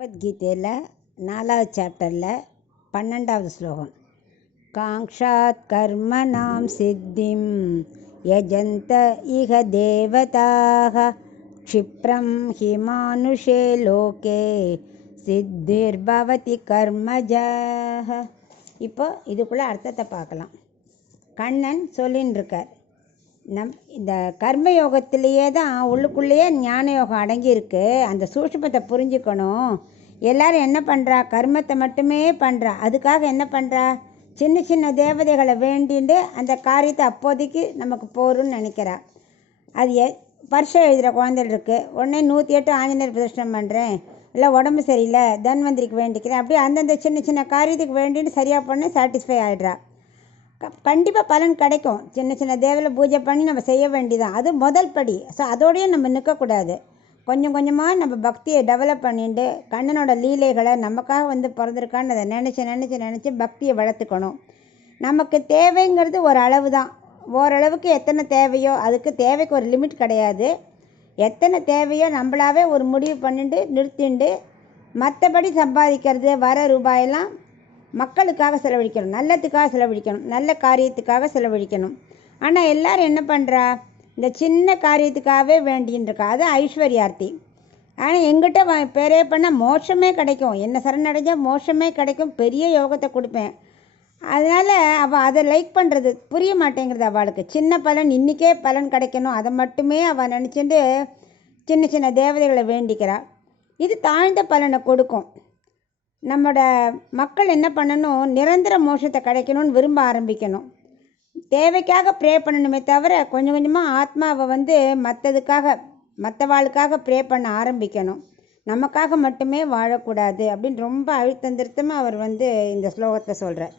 பகவத்கீதையில் 4வது சாப்டரில் 12வது ஸ்லோகம். காங்க்ஷாத் கர்மணாம் சித்திம் யஜந்த இஹ தேவதாக க்ஷிப்ரம் ஹி மானுஷே லோகே சித்திர்பவதி கர்மஜः. இப்போ இதுக்குள்ளே அர்த்தத்தை பார்க்கலாம். கண்ணன் சொல்லின்னு இருக்கார், இந்த கர்மயோகத்திலேயே தான் உள்ளுக்குள்ளேயே ஞான யோகம் அடங்கியிருக்கு. அந்த சூட்சுமத்தை புரிஞ்சுக்கணும். எல்லாரும் என்ன பண்ணுறா, கர்மத்தை மட்டுமே பண்ணுறா. அதுக்காக என்ன பண்ணுறா, சின்ன சின்ன தேவதைகளை வேண்டிண்டு அந்த காரியத்தை அப்போதைக்கு நமக்கு போருன்னு நினைக்கிறா. அது பரிசை எழுதுகிற குழந்தைகள் இருக்குது, உடனே 108 ஆஞ்சநேயர் பிரதர்ஷனம் பண்ணுறேன், இல்லை உடம்பு சரியில்லை தன்வந்திரிக்கு வேண்டிக்கிறேன், அப்படியே அந்தந்த சின்ன சின்ன காரியத்துக்கு வேண்டின்னு சரியாக பண்ண சாட்டிஸ்ஃபை ஆகிடுறா. கண்டிப்பாக பலன் கிடைக்கும். சின்ன சின்ன தேவையில் பூஜை பண்ணி நம்ம செய்ய வேண்டியதான், அது முதல் படி. ஸோ அதோடையே நம்ம நிற்கக்கூடாது. கொஞ்சம் கொஞ்சமாக நம்ம பக்தியை டெவலப் பண்ணிட்டு கண்ணனோட லீலைகளை நமக்காக பிறந்திருக்கான்னு அதை நினச்சி பக்தியை வளர்த்துக்கணும். நமக்கு தேவைங்கிறது ஒரு அளவு தான். ஓரளவுக்கு எத்தனை தேவையோ, அதுக்கு தேவைக்கு ஒரு லிமிட் கிடையாது. எத்தனை தேவையோ நம்மளாவே ஒரு முடிவு பண்ணிட்டு நிறுத்திண்டு மற்றபடி சம்பாதிக்கிறது வர ரூபாயெல்லாம் மக்களுக்காக செலவழிக்கணும், நல்லதுக்காக செலவழிக்கணும், நல்ல காரியத்துக்காக செலவழிக்கணும். ஆனால் எல்லோரும் என்ன பண்ணுறா, இந்த சின்ன காரியத்துக்காகவே வேண்டின்னு இருக்கா. அது ஐஸ்வர்யார்த்தி. ஆனால் எங்கிட்ட பேரே பண்ணால் மோட்சமே கிடைக்கும், என்ன சரணடைஞ்சால் மோட்சமே கிடைக்கும், பெரிய யோகத்தை கொடுப்பேன். அதனால் அவள் அதை லைக் பண்ணுறது புரிய மாட்டேங்கிறது அவளுக்கு. சின்ன பலன் இன்றைக்கே பலன் கிடைக்கணும், அதை மட்டுமே அவள் நினச்சிட்டு சின்ன சின்ன தேவதைகளை வேண்டிக்கிறாள். இது தாழ்ந்த பலனை கொடுக்கும். நம்மளோட மக்கள் என்ன பண்ணணும், நிரந்தர மோட்சத்தை கிடைக்கணும்னு விரும்ப ஆரம்பிக்கணும். தேவைக்காக ப்ரே பண்ணணுமே தவிர கொஞ்சம் கொஞ்சமாக ஆத்மாவை மற்றவாளுக்காக ப்ரே பண்ண ஆரம்பிக்கணும். நமக்காக மட்டுமே வாழக்கூடாது அப்படின்னு ரொம்ப அழுத்தம் திருத்தமாக அவர் இந்த ஸ்லோகத்தை சொல்கிறார்.